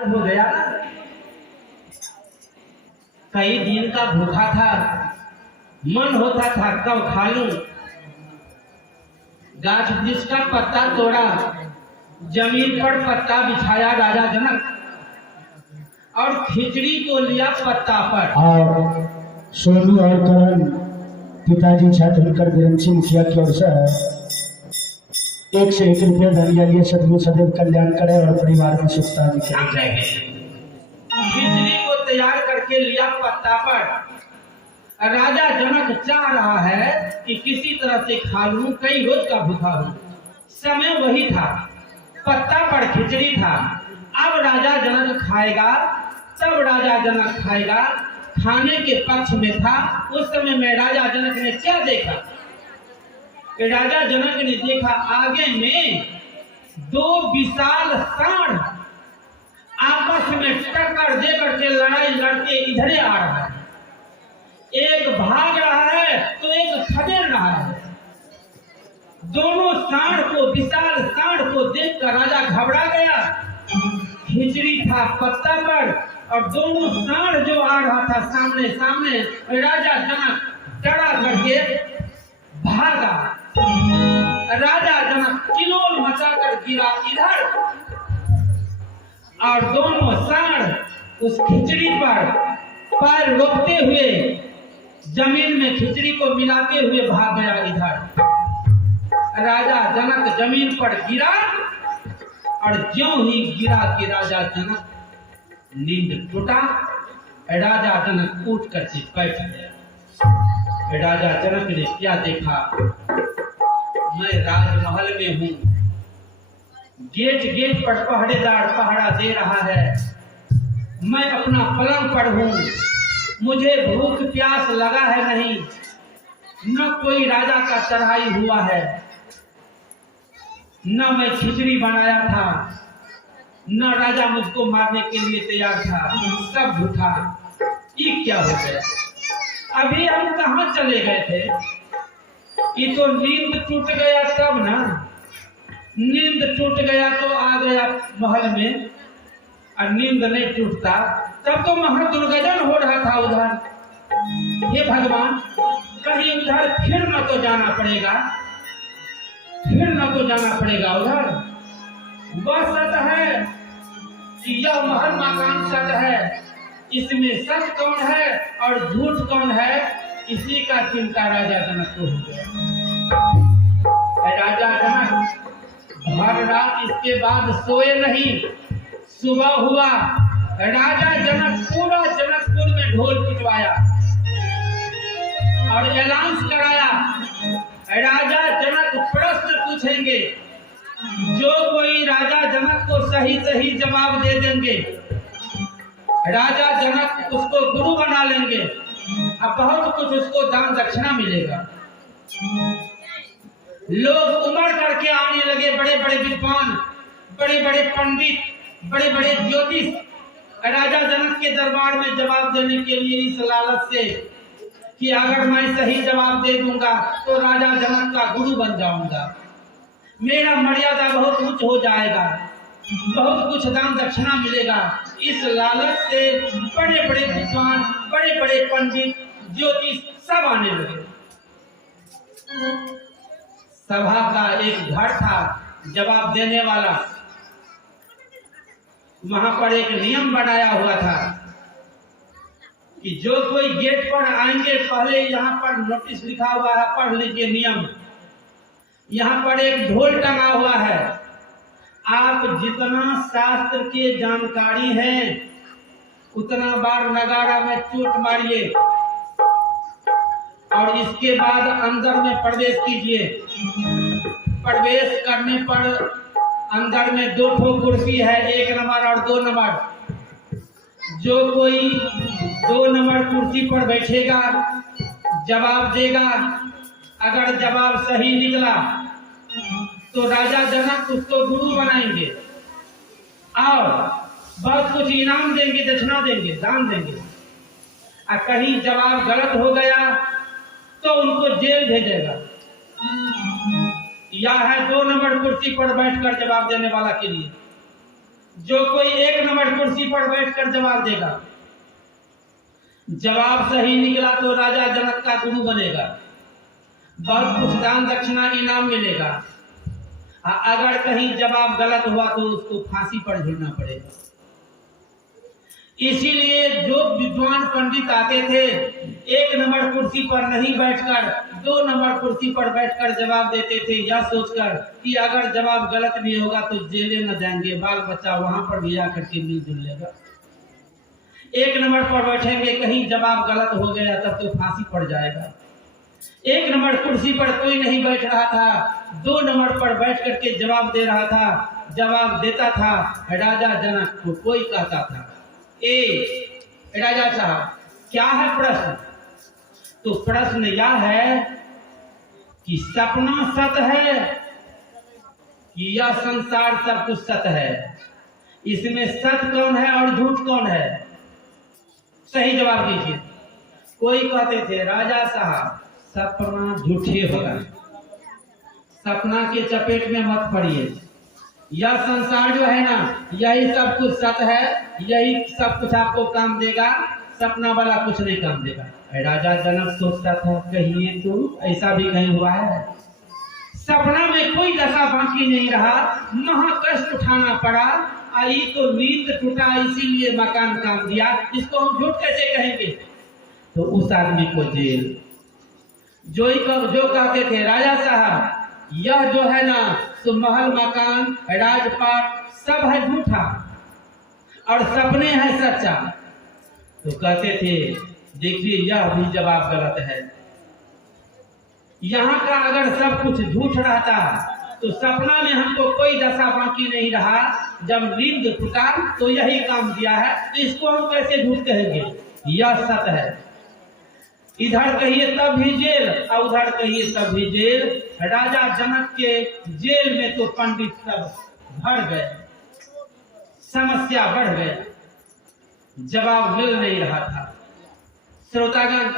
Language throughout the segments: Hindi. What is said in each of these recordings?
हो गया ना, कई दिन का भूखा था, मन होता था कब खा लूं। गाछ वृक्ष का पत्ता तोड़ा, जमीन पर पत्ता बिछाया राजा जनक और खिचड़ी को लिया पत्ता पर। और सोनू और करण पिताजी छात्र बिरंची मुखिया की ओर से 1 से 1 रुपया धनिया लिए सदगुरु सदैव कल्याण करे और परिवार में सुखता दिखे। खिचड़ी को तैयार करके लिया पत्ता पर। राजा जनक चाह रहा है कि किसी तरह से खा लूं, कई रोज का भूखा हूं। समय वही था, पत्ता पर खिचड़ी था। अब राजा जनक खाएगा, तब राजा जनक खाएगा। खाने के पक्ष में था। उस समय में राजा जनक ने क्या देखा? राजा जनक ने देखा आगे में 2 विशाल सांड आपस में टक्कर दे करके लड़ाई लड़ते इधरे आ रहा है। एक भाग रहा है तो एक खदेड़ रहा है। दोनों सांड को, विशाल सांड को देखकर राजा घबरा गया। खिचड़ी था पत्ता पर और दोनों सांड जो आ रहा था सामने सामने, राजा जनक डरा करके भागा। राजा जनक किलोल मचाकर गिरा इधर और दोनों सांड उस खिचड़ी पर पैर रोकते हुए जमीन में खिचड़ी को मिलाते हुए भाग गया इधर। राजा जनक जमीन पर गिरा और ज्यों ही गिरा कि राजा जनक नींद टूटा। राजा जनक उठ करके बैठ गया। राजा जनक ने क्या देखा? मैं राजमहल में हूं, गेट गेट पर पहरेदार पहरा दे रहा है। मैं अपना पलंग पर हूं, मुझे भूख प्यास लगा है नहीं, न कोई राजा का चढ़ाई हुआ है, न मैं खिचड़ी बनाया था, न राजा मुझको मारने के लिए तैयार था। सब भूखा। ये क्या हो गया? अभी हम कहाँ चले गए थे? ये तो नींद टूट गया तब ना। नींद टूट गया तो आ गया महल में, और नींद नहीं टूटता तब तो महादुर्गजन हो रहा था उधर। हे भगवान, कहीं उधर फिर न तो जाना पड़ेगा, फिर न तो जाना पड़ेगा उधर। वह सच है कि यह महल मकान सच है, इसमें सच कौन है और झूठ कौन है, इसी का चिंता राजा जनक को हो गया। राजा जनक भर रात इसके बाद सोए नहीं। सुबह हुआ, राजा जनक पूरा जनकपुर में ढोल पिटवाया और ऐलान कराया, राजा जनक प्रश्न पूछेंगे, जो कोई राजा जनक को सही सही जवाब दे देंगे, राजा जनक उसको गुरु बना लेंगे, अब बहुत कुछ उसको दान दक्षिणा मिलेगा। लोग उमड़ करके आने लगे, बड़े बड़े विद्वान, बड़े बड़े पंडित, बड़े बड़े ज्योतिष राजा जनक के दरबार में जवाब देने के लिए, इस लालच से कि अगर मैं सही जवाब दे दूंगा तो राजा जनक का गुरु बन जाऊंगा, मेरा मर्यादा बहुत उच्च हो जाएगा, बहुत कुछ दान दक्षिणा मिलेगा। इस लालच से बड़े बड़े विद्वान, बड़े बड़े पंडित, ज्योतिष सब आने लगे। सभा का एक घर था जवाब देने वाला। वहां पर एक नियम बनाया हुआ था कि जो कोई गेट पर आएंगे, पहले यहाँ पर नोटिस लिखा हुआ है, पढ़ लीजिए नियम। यहाँ पर एक ढोल टंगा हुआ है, आप जितना शास्त्र के जानकारी है उतना बार नगाड़ा में चोट मारिए और इसके बाद अंदर में प्रवेश कीजिए। प्रवेश करने पर अंदर में 2 कुर्सी है, 1 नंबर और 2 नंबर। जो कोई 2 नंबर कुर्सी पर बैठेगा, जवाब देगा, अगर जवाब सही निकला तो राजा जनक उसको गुरु बनाएंगे और बहुत कुछ इनाम देंगे, दक्षिणा देंगे, दान देंगे। और कहीं जवाब गलत हो गया तो उनको जेल भेजेगा। या है 2 नंबर कुर्सी पर बैठकर जवाब देने वाला के लिए जो कोई 1 नंबर कुर्सी पर बैठकर जवाब देगा, जवाब सही निकला तो राजा जनक का गुरु बनेगा, बहुत कुछ दान दक्षिणा इनाम मिलेगा। अगर कहीं जवाब गलत हुआ तो उसको फांसी पर झूलना पड़ेगा। इसीलिए जो विद्वान पंडित आते थे 1 नंबर कुर्सी पर नहीं बैठकर 2 नंबर कुर्सी पर बैठकर जवाब देते थे, यह सोचकर कि अगर जवाब गलत भी होगा तो जेले न जाएंगे, बाल बच्चा वहां पर भी आकर के मिलजुल लेगा। 1 नंबर पर बैठेंगे, कहीं जवाब गलत हो गया तब तो फांसी पड़ जाएगा। 1 नंबर कुर्सी पर कोई नहीं बैठ रहा था, 2 नंबर पर बैठ करके जवाब दे रहा था, जवाब देता था राजा जनक को। कोई कहता था राजा साहब क्या है प्रश्न? तो प्रश्न यह है कि सपना सत है कि यह संसार सब कुछ सत है? इसमें सत कौन है और झूठ कौन है? सही जवाब दीजिए। कोई कहते थे राजा साहब सपना झूठे होगा, सपना के चपेट में मत पड़िए, यह संसार जो है ना यही सब कुछ सत है, यही सब कुछ आपको काम देगा, सपना वाला कुछ नहीं काम देगा। राजा जनक सोचता था कहिए तो ऐसा भी कहीं हुआ है? सपना में कोई दशा बाकी नहीं रहा, महा कष्ट उठाना पड़ा, आई तो नींद टूटा इसीलिए मकान काम दिया, इसको हम झूठ कैसे कहेंगे? तो उस आदमी को जेल। जो कहते थे राजा साहब यह जो है ना तो महल मकान राजपाट सब है झूठा और सपने हैं सच्चा, तो कहते थे देखिए यह भी जवाब गलत है। यहाँ का अगर सब कुछ झूठ रहता तो सपना में हमको कोई दशा बाकी नहीं रहा, जब नींद टूटा तो यही काम दिया है, तो इसको हम कैसे झूठ कहेंगे? यह सत्य है। इधर कहिए तब भी जेल और उधर कहिए तब भी जेल। राजा जनक के जेल में तो पंडित सब भर गए, समस्या बढ़ गया, जवाब मिल नहीं रहा था। श्रोतागण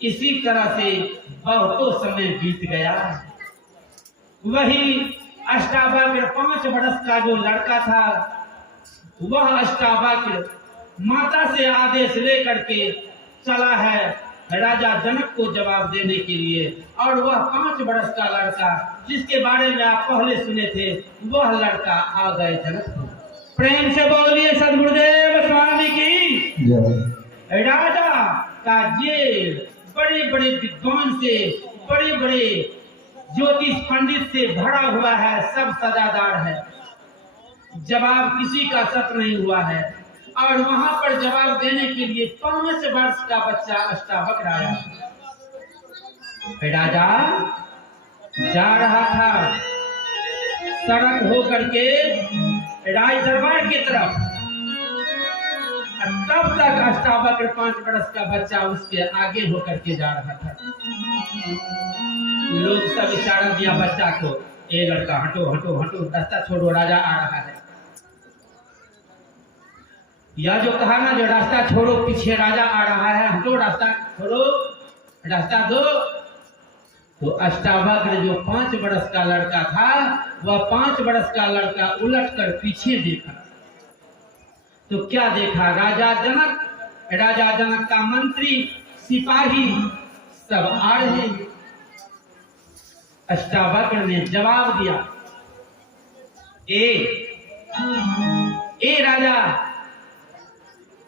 इसी तरह से बहुतों समय बीत गया। वही अष्टावक्र 5 वर्ष का जो लड़का था, वह अष्टावक्र माता से आदेश लेकर के चला है राजा जनक को जवाब देने के लिए, और वह 5 वर्ष का लड़का जिसके बारे में आप पहले सुने थे, वह लड़का आ गए जनकपुर। प्रेम से बोलिए सद्गुरुदेव स्वामी की। राजा का जेल बड़े बड़े विद्वान से, बड़े बड़े ज्योतिष पंडित से भरा हुआ है, सब सजादार है, जवाब किसी का सत नहीं हुआ है। और वहां पर जवाब देने के लिए 5 वर्ष का बच्चा अष्टावक्र आया। राजा जा रहा था सड़क हो करके राज दरबार की तरफ, तब तक अष्टावक्र 5 वर्ष का बच्चा उसके आगे होकर के जा रहा था। लोग सब इशारा दिया बच्चा को, ए लड़का हटो हटो हटो, रास्ता छोड़ो, राजा आ रहा है। या जो कहा ना जो रास्ता छोड़ो, पीछे राजा आ रहा है, हटो, रास्ता छोड़ो, रास्ता दो। तो अष्टावक्र जो 5 वर्ष का लड़का था, वह 5 वर्ष का लड़का उलट कर पीछे देखा तो क्या देखा? राजा जनक का मंत्री सिपाही सब आ रहे हैं। अष्टावक्र ने जवाब दिया, ए राजा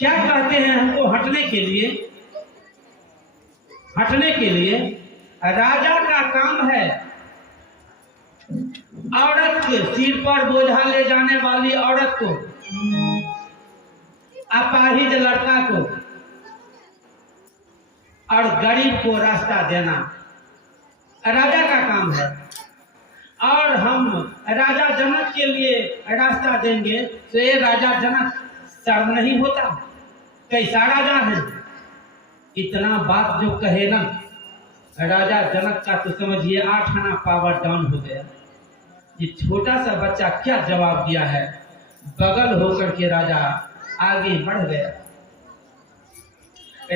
क्या कहते हैं हमको हटने के लिए? हटने के लिए राजा का काम है औरत के सिर पर बोझा ले जाने वाली औरत को, अपाहिज लड़का को और गरीब को रास्ता देना राजा का काम है। और हम राजा जनक के लिए रास्ता देंगे तो ये राजा जनक शर्म नहीं होता? कैसा राजा है? इतना बात जो कहे ना राजा जनक का, तो समझिए 8 आना पावर डाउन हो गया। ये छोटा सा बच्चा क्या जवाब दिया है? बगल होकर के राजा आगे बढ़ गया।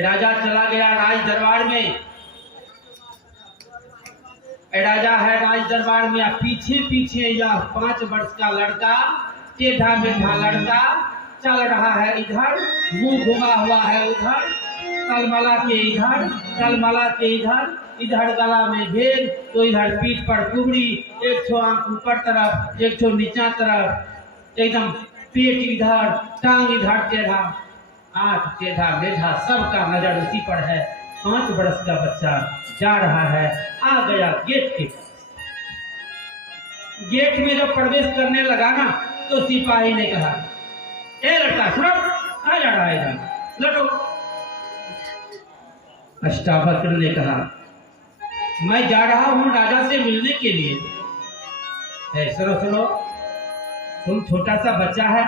राजा चला गया राज दरबार में। राजा है राज दरबार में, पीछे पीछे यह 5 वर्ष का लड़का टेढ़ा मेढ़ा लड़का चल रहा है इधर, मुंह घुमा हुआ है उधर, तलमला के इधर, तलमला के इधर, इधर गला में घेर तो इधर पीठ पर कुबड़ी, एक ठो आंख ऊपर तरफ, एक ठो नीचा तरफ, एकदम पेट इधर, टांग इधर टेढ़ा, आंख टेढ़ा मेढ़ा, सबका नजर उसी पर है। 5 वर्ष का बच्चा जा रहा है, आ गया गेट के। गेट में जब प्रवेश करने लगा ना तो सिपाही ने कहा, ए लड़का सुनो, आ जा रहा है इधर, लटो। अष्टावक्र ने कहा, मैं जा रहा हूं राजा से मिलने के लिए। सुनो सुनो, तुम छोटा सा बच्चा है,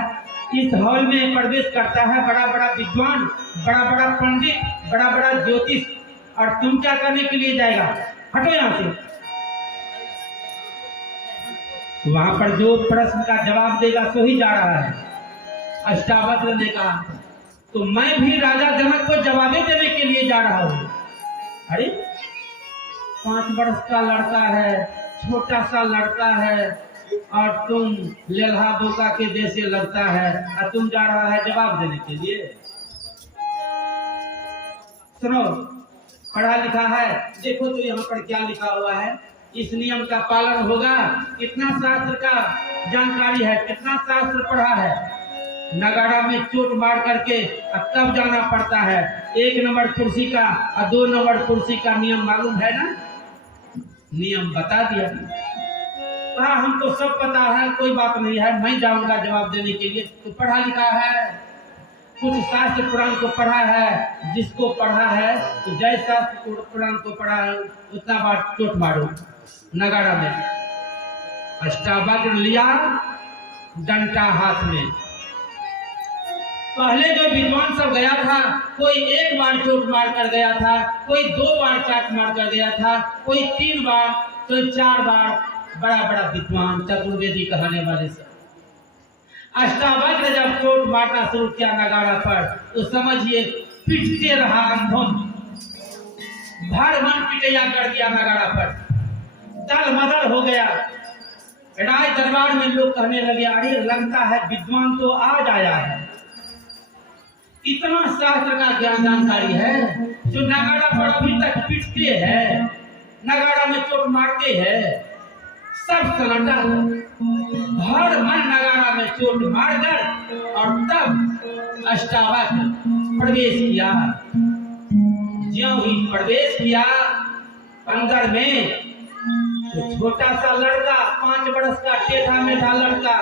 इस हॉल में प्रवेश करता है बड़ा बड़ा विद्वान, बड़ा बड़ा पंडित, बड़ा बड़ा ज्योतिष, और तुम क्या करने के लिए जाएगा? हटो यहाँ से। वहां पर जो प्रश्न का जवाब देगा सो ही जा रहा है। अष्टावक्र ने कहा, तो मैं भी राजा जनक को जवाबे देने के लिए जा रहा हूँ। अरे 5 वर्ष का लड़का है, छोटा सा लड़का है, और तुम लेल्हा बोका के जैसे लगता है, और तुम जा रहा है जवाब देने के लिए। सुनो, पढ़ा लिखा है, देखो तो यहाँ पर क्या लिखा हुआ है, इस नियम का पालन होगा। कितना शास्त्र का जानकारी है, कितना शास्त्र पढ़ा है। नगाड़ा में चोट मार करके अब तब जाना पड़ता है। 1 नंबर कुर्सी का और 2 नंबर कुर्सी का नियम मालूम है ना? नियम बता दिया। हाँ, हमको सब पता है, कोई बात नहीं है, मैं जाऊंगा जवाब देने के लिए। तो पढ़ा लिखा है, कुछ शास्त्र पुराण को पढ़ा है, जिसको पढ़ा है तो जय शास्त्र पुराण को पढ़ा है उतना बार चोट मारो नगाड़ा में। अष्टावक्र लिया डंडा हाथ में। पहले जो विद्वान सब गया था, कोई 1 बार चोट मार कर गया था, कोई 2 बार चाट मार कर गया था, कोई 3 बार, कोई 4 बार। बड़ा बड़ा विद्वान चतुर्वेदी कहने वाले सब। अष्टावक्र जब चोट मारना शुरू किया नगाड़ा पर, तो समझिए पिटते रहा अंधों, भर मन पिटैया कर दिया नगाड़ा पर, दल मदल हो गया। राज दरबार में लोग कहने लगे, अरे लगता है विद्वान तो आज आया है, इतना शास्त्र का ज्ञान जानकारी है, जो नगाड़ा पर अभी तक पिटते हैं, नगाड़ा में चोट मारते हैं। सब सन्नाटा, भर मन नगाड़ा में चोट मारकर, और तब अष्टावक्र प्रवेश किया। ज्यों ही प्रवेश किया अंदर में, तो छोटा सा लड़का, 5 वर्ष का टेढ़ा मेढ़ा लड़का,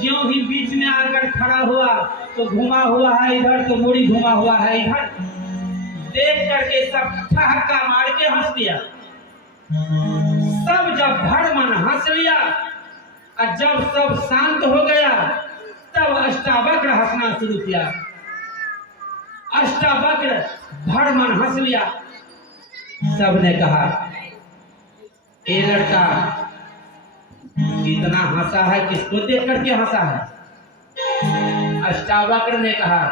ज्यों ही बीच में आकर खड़ा हुआ, तो घुमा हुआ है इधर, तो मुड़ी घुमा हुआ है इधर। देख करके सब ठहाका मार के हंस दिया। सब जब भर मन हंस लिया, और जब सब शांत हो गया, तब अष्टावक्र हंसना शुरू किया। अष्टावक्र भर मन हंस लिया। सबने कहा, ए लड़का इतना हंसा है, किसको देख करके हंसा है? अष्टावक्र ने कहा,